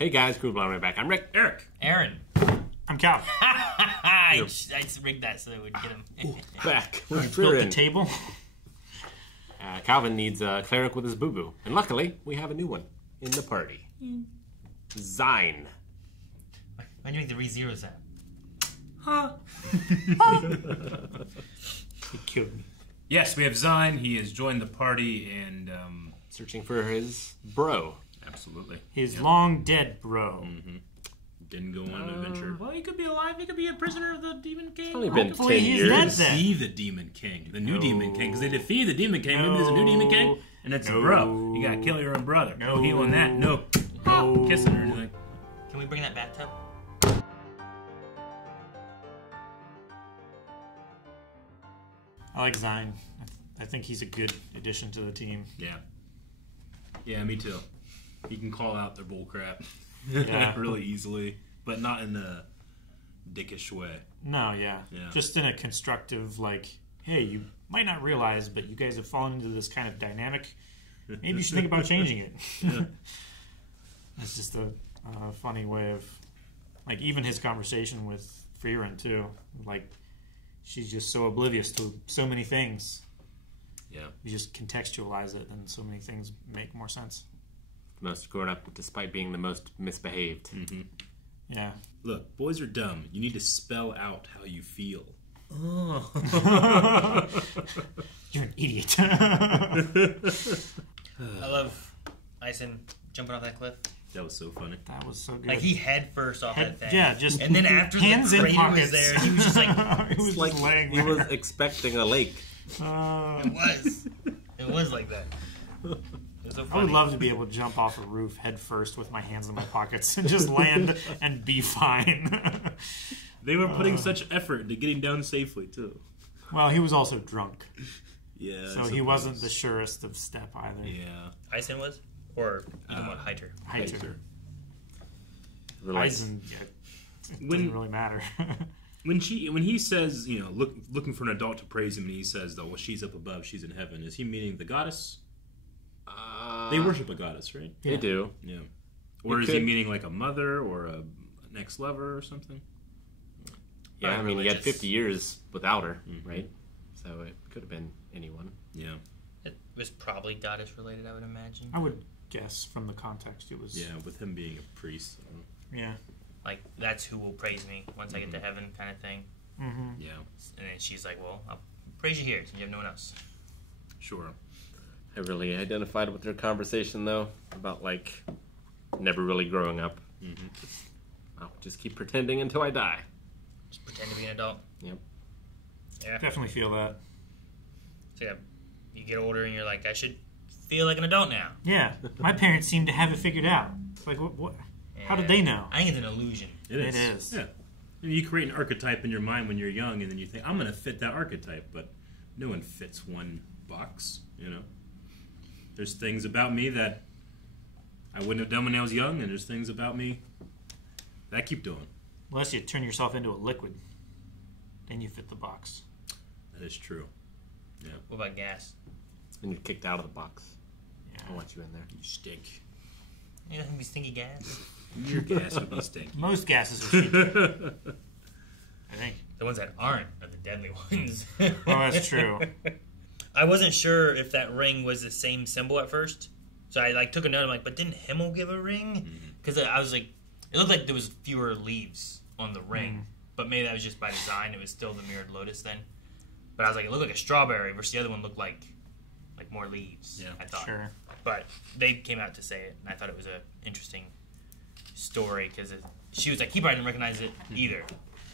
Hey guys, Groove right back. I'm Rick. Eric. Aaron. I'm Cal. I rigged that so they would get him. Back. We built the table. Calvin needs a cleric with his boo-boo. And luckily, we have a new one in the party. Sein. Why'd you make the re-zeros that? Huh? He killed me. Yes, we have Sein. He has joined the party and... Searching for his bro. Absolutely. His long dead bro. Mm-hmm. Didn't go on an adventure. Well, he could be alive. He could be a prisoner of the Demon King. It's only been 10 he's years. dead then. See the Demon King. The new Demon King. Because they defeated the Demon King. Maybe there's a new Demon King. And it's a bro. You gotta kill your own brother. No healing that. No kissing or anything. Can we bring that bathtub? I like Sein. I think he's a good addition to the team. Yeah. Yeah, me too. He can call out their bullcrap Yeah. really easily, but not in a dickish way. No, yeah. Just in a constructive, like, hey, you might not realize, but you guys have fallen into this kind of dynamic. Maybe you should think about changing it. Yeah. It's just a funny way of, like, even his conversation with Frieren, too. Like, she's just so oblivious to so many things. Yeah. You just contextualize it, and so many things make more sense. Most grown up despite being the most misbehaved. Mm-hmm. Yeah. Look, boys are dumb. You need to spell out how you feel. Oh. You're an idiot. I love Ison jumping off that cliff. That was so funny. That was so good. Like, he head first off that thing. Yeah, just and then after hands the in crater pockets. was there, he was just like... he was Like just laying he there. was expecting a lake. It was like that. It was so I funny. would love to be able to jump off a roof head first with my hands in my pockets and just land and be fine. They were putting such effort into getting down safely, too. Well, he was also drunk, Yeah. so he wasn't the surest of step either. Yeah. Ison was? Or you talking about Heiter? Heiter. Realized- Eisen, it doesn't really matter. When he says, you know, looking for an adult to praise him, and he says, "Oh, well, she's up above, she's in heaven," is he meaning the goddess? They worship a goddess, right? They do. Yeah. Or It is he could- meaning like a mother or an ex-lover or something? Yeah, I mean, he had Religious. 50 years without her, right? So it could have been anyone. Yeah. It was probably goddess related, I would imagine. I would guess from the context it was. Yeah, with him being a priest. Yeah. Like, that's who will praise me once I get to heaven, kind of thing. Mm-hmm. Yeah, And then she's like, well, I'll praise you here, so you have no one else. sure. I really identified with their conversation, though, about, like, never really growing up. Mm-hmm. I'll just keep pretending until I die. Just pretend to be an adult. Yep. Yeah. Definitely feel that. So, yeah, you get older and you're like, I should feel like an adult now. Yeah. My parents seem to have it figured out. It's like, what? How did they know? I think it's an illusion. It is. Yeah. You create an archetype in your mind when you're young, and then you think, I'm going to fit that archetype, but no one fits one box, you know? There's things about me that I wouldn't have done when I was young, and there's things about me that I keep doing. Unless you turn yourself into a liquid, then you fit the box. That is true. Yeah. What about gas? And you're kicked out of the box. Yeah. I want you in there. You stink. You know, be stinky gas. Your gas would be stinky. Most gases are stinky, I think. The ones that aren't are the deadly ones. Oh, that's true. I wasn't sure if that ring was the same symbol at first, so I took a note. I'm like, but didn't Himmel give a ring? Because I was like, it looked like there was fewer leaves on the ring, but maybe that was just by design. It was still the mirrored lotus then. But I was like, it looked like a strawberry versus the other one looked like more leaves. Yeah, I thought. Sure. But they came out to say it, and I thought it was an interesting story because she was like, he probably didn't recognize it either.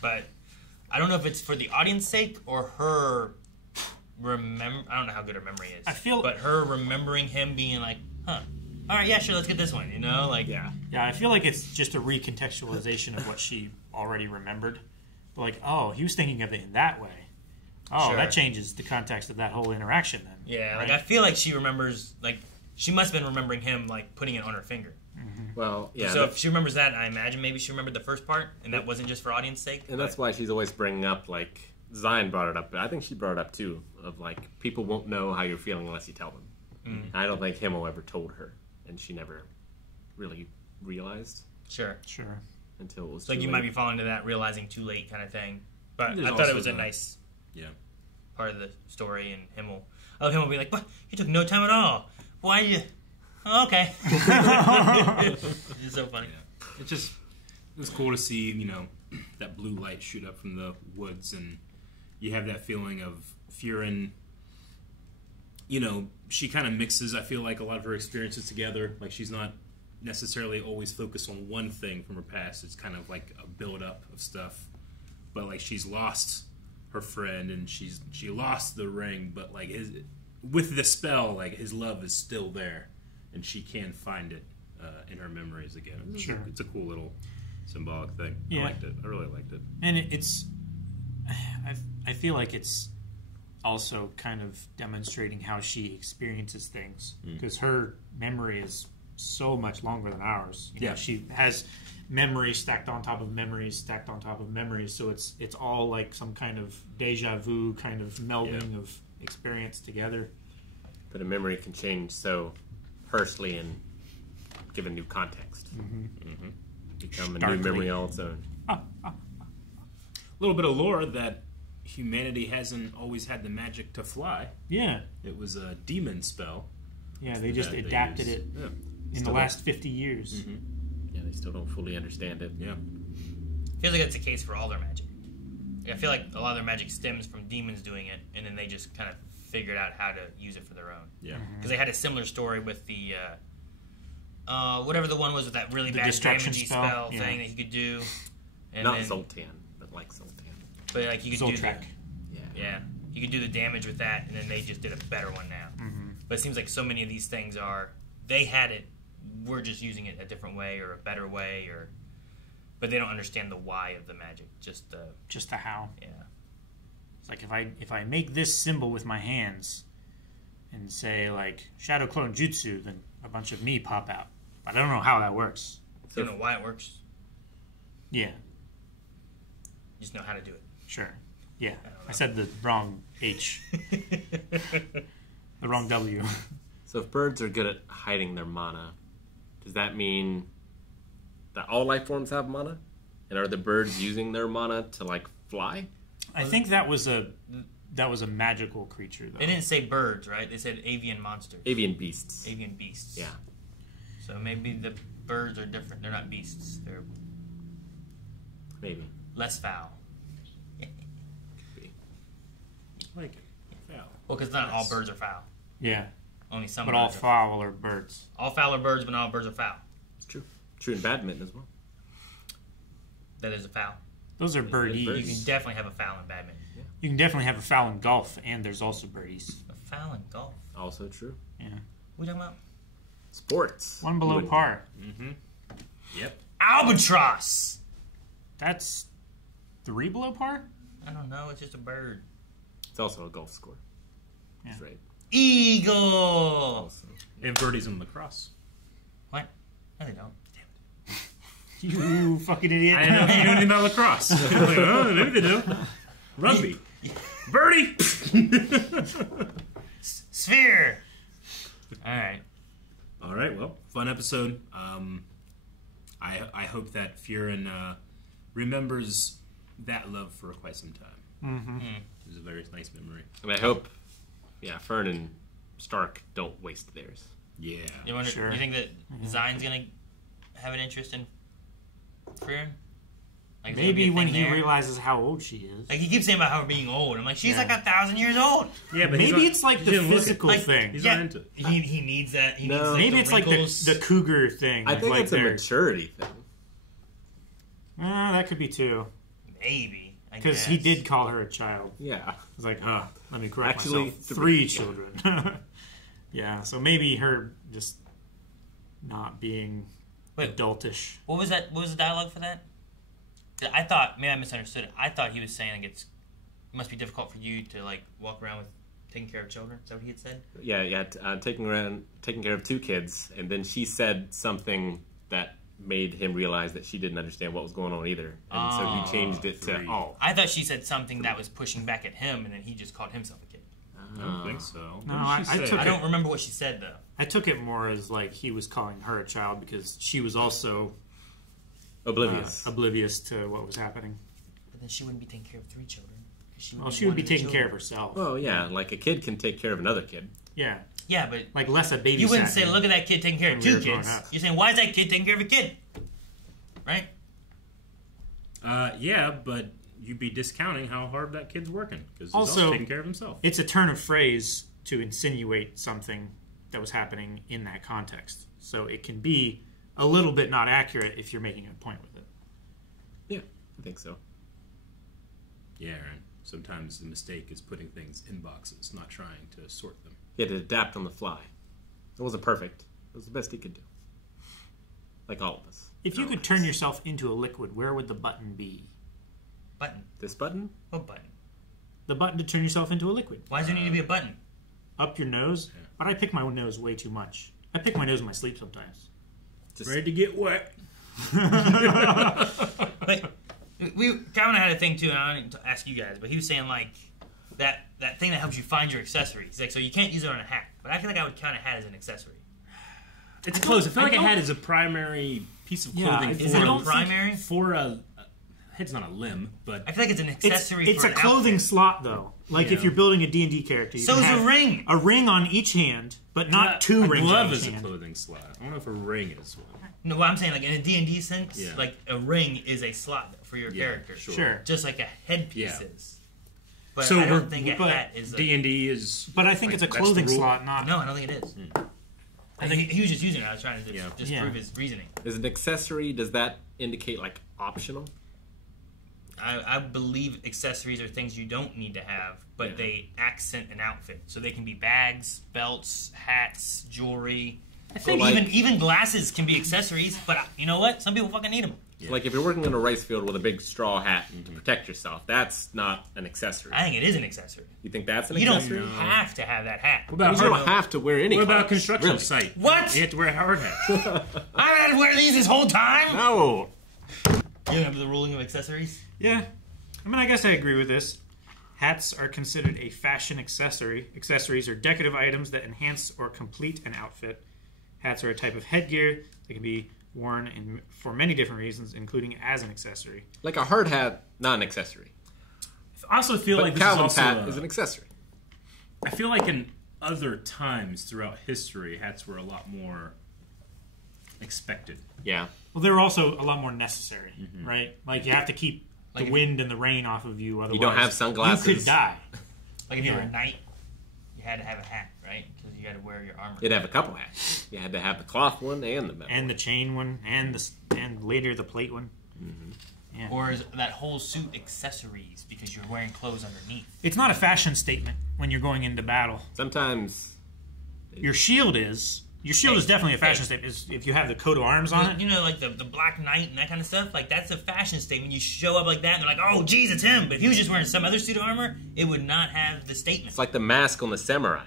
But I don't know if it's for the audience sake or her I don't know how good her memory is. But her remembering him being like, huh, all right, yeah, sure, let's get this one, you know? Like, Yeah, I feel like it's just a recontextualization of what she already remembered. But like, oh, he was thinking of it in that way. Oh, Sure. that changes the context of that whole interaction then. yeah, right? like I feel like she remembers, like, she must have been remembering him, like, putting it on her finger. Well, yeah. So if she remembers that, I imagine maybe she remembered the first part, and that wasn't just for audience sake. And that's why she's always bringing up, like, Sein brought it up, but I think she brought it up too, of like, people won't know how you're feeling unless you tell them. I don't think Himmel ever told her, and she never really realized. Sure. Sure. until it was It's like too you late. might be falling into that realizing too late kind of thing. But There's I thought it also was a the- nice Yeah. part of the story, and him will be like, "What? You took no time at all. Why you?" Oh, okay. It's so funny. Yeah. It was cool to see, that blue light shoot up from the woods, and you have that feeling of Frieren. She kind of mixes, I feel like, a lot of her experiences together. Like, she's not necessarily always focused on one thing from her past. It's kind of like a build-up of stuff. But, like, she's lost her friend, and she lost the ring, but, like, with the spell, like, his love is still there, and she can find it in her memories again. Sure. It's a cool little symbolic thing. Yeah. I liked it. I really liked it. And I feel like it's also kind of demonstrating how she experiences things, because her memory is so much longer than ours. You know, she has memories stacked on top of memories stacked on top of memories, so it's all like some kind of deja vu kind of melding of experience together. But a memory can change so harshly and give a new context. Become a new Starkly. memory all its own. A little bit of lore that humanity hasn't always had the magic to fly. Yeah, It was a demon spell. yeah, they just that they adapted use. it Yeah. in the last 50 years. Yeah, they still don't fully understand it. Yeah. Feels like that's the case for all their magic. Like, I feel like a lot of their magic stems from demons doing it, and then they just kind of figured out how to use it for their own. Yeah. Because they had a similar story with the whatever the one was with that really The bad distraction damagey spell, spell yeah. thing that he could do. And Not then, Zoltan, but like Zoltan. but like you could do Zoltrek. yeah, you could do the damage with that, and then they just did a better one now. But it seems like so many of these things they had it, we're just using it a different way or a better way, but they don't understand the why of the magic, just the how. yeah. It's like if I make this symbol with my hands and say like Shadow Clone Jutsu, then a bunch of me pop out. But I don't know how that works. You don't know why it works. Yeah, You just know how to do it. sure. Yeah, don't I said the wrong H, the wrong W. So if birds are good at hiding their mana, does that mean that all life forms have mana? And are the birds using their mana to like fly? I think that was a magical creature though. They didn't say birds, right? They said avian monsters. Avian beasts. Avian beasts. Yeah. So maybe the birds are different. They're not beasts. They're Maybe. less foul. Like it. Foul. Well, because not all birds are foul. Yeah, Only some but all birds are fowl are birds. all foul are birds, but not all birds are foul. It's true. True in badminton as well. That is a foul. Those are birds. You can definitely have a foul in badminton. You can definitely have a foul in golf, and there's also birdies. A foul in golf. Also true. Yeah, What are we talking about? Sports. one below Would- par. Yep. Albatross! That's 3 below par. I don't know. It's just a bird. It's also a golf score. That's Yeah. right. Eagle! Also. And birdies in lacrosse. What? No, they don't. Damn it. You fucking idiot! I didn't know you knew anything about lacrosse. Like, oh, maybe they do. Rugby. Birdie! Sphere! Alright. All right, well, fun episode. I hope that Frieren remembers that love for quite some time. It was a very nice memory. And I hope, Fern and Stark don't waste theirs. Yeah. You wonder? Sure. You think that Zein's gonna have an interest in Frieren? Like, is there gonna be Maybe a when thing he there? realizes how old she is. Like, he keeps saying about her being old. I'm like, she's Yeah. like 1,000 years old. Yeah, but Maybe it's like the physical Like, thing. He's Yeah. not into it. He needs that. He No. needs, like, Maybe the it's like wrinkles. the cougar thing. I think like it's a they're- maturity thing. that could be too. Maybe. I Because he guess. did call her a child. Yeah. He's like, let me correct Actually, myself. 3 3, yeah. children. Yeah, so maybe her just not being Wait. adultish. What was that? What was the dialogue for that? I thought, maybe I misunderstood it. I thought he was saying like it must be difficult for you to like walk around with taking care of children. Is that what he had said? Taking care of 2 kids, and then she said something that made him realize that she didn't understand what was going on either, and so he changed it to 3. all. I thought she said something that was pushing back at him, and then he just called himself a kid. I don't think so. No, What did she I say? took I don't remember what she said though. I took it more as like he was calling her a child because she was also oblivious to what was happening. But then she wouldn't be taking care of 3 children. She would be taking care of herself. Oh, yeah. Like a kid can take care of another kid. Yeah. Yeah, but... Like less a baby. You wouldn't say, look at that kid taking care of 2 kids. You're saying, why is that kid taking care of a kid? Right? Yeah, but you'd be discounting how hard that kid's working. Because he's also taking care of himself. It's a turn of phrase to insinuate something that was happening in that context. So it can be a little bit not accurate if you're making a point with it. Yeah, I think so. Yeah, Aaron. Sometimes the mistake is putting things in boxes, not trying to sort them. He had to adapt on the fly. It wasn't perfect. It was the best he could do. Like all of us. If you could turn yourself into a liquid, where would the button be? Button. This button? What button? The button to turn yourself into a liquid. Why does there need to be a button? Up your nose? Yeah. But I pick my nose way too much. I pick my nose in my sleep sometimes. Just Ready to get wet. Like, Calvin and I had a thing too, and I wanted to ask you guys, but he was saying like that thing that helps you find your accessory. He's like, so you can't use it on a hat, but I feel like I would count a hat as an accessory. It's close. I feel like a hat is a primary piece of clothing. Is it a primary? For a head's not a limb, but I feel like it's an accessory. It's for a an clothing outfit. slot, though. Like if you're building a D&D character, you So can is a have ring. A ring on each hand, but not two a rings glove on each is a hand. clothing slot. I don't know if a ring is one. No, what I'm saying, like in a D&D sense, Yeah. like a ring is a slot for your character. Sure. Just like a headpiece Yeah. is. But So I don't think a but hat is a... D&D is. But I think like, it's a that's the clothing rule. slot, not... No, I don't think it is. I think he was just using it. I was trying to just Yeah. prove his reasoning. Is an accessory, does that indicate like optional? I believe accessories are things you don't need to have, but Yeah. they accent an outfit. So they can be bags, belts, hats, jewelry. I think like- even glasses can be accessories, but you know what? Some people fucking need them. So like if you're working on a rice field with a big straw hat to protect yourself, that's not an accessory. I think it is an accessory. You think that's an You don't accessory? have to have that hat. What about You don't have to wear any What about a clothes, construction really. site? What? You have to wear a hard hat. I had to wear these this whole time? No. You remember the ruling of accessories? Yeah. I mean, I guess I agree with this. Hats are considered a fashion accessory. Accessories are decorative items that enhance or complete an outfit. Hats are a type of headgear that can be worn for many different reasons, including as an accessory. Like a hard hat, not an accessory. I also feel But like this Calvin's is also hat is an accessory. I feel like in other times throughout history, hats were a lot more expected. Yeah. Well, they're also a lot more necessary, right? Like, you have to keep Like the if- wind and the rain off of you, otherwise You don't have sunglasses. you could die. Like if you were a knight, you had to have a hat, right? Because you had to wear your armor. You'd have a couple hats. You had to have the cloth one and the metal And one. the chain one, and later the plate one. Yeah. Or is that whole suit accessories because you're wearing clothes underneath? It's not a fashion statement when you're going into battle. Sometimes Your shield is. Your shield is definitely a fashion statement. Is if you have the coat of arms on it. You know, like the Black Knight and that kind of stuff. Like that's a fashion statement. You show up like that, and they're like, "Oh, geez, it's him." But if he was just wearing some other suit of armor, it would not have the statement. it's like the mask on the samurai.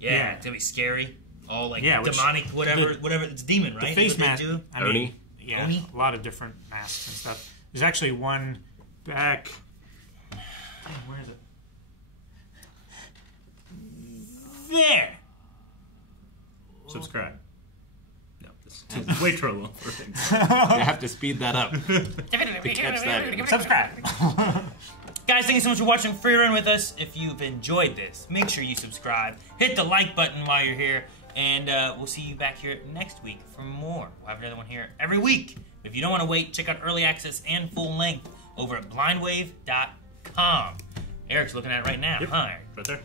Yeah, it's gonna be scary. All like Yeah, which- demonic, whatever. It's demon, right? The face Is what they mask. do? I mean, Oni? yeah, Oni? a lot of different masks and stuff. There's actually one back. Dang, where is it? There. Subscribe. No, this is way too long for things. You have to speed that up. catch that. Subscribe. Guys, thank you so much for watching Frieren with us. If you've enjoyed this, make sure you subscribe. Hit the like button while you're here. And we'll see you back here next week for more. We'll have another one here every week. If you don't want to wait, check out early access and full length over at blindwave.com. Eric's looking at it right now. Yep. Huh, Eric? Right there.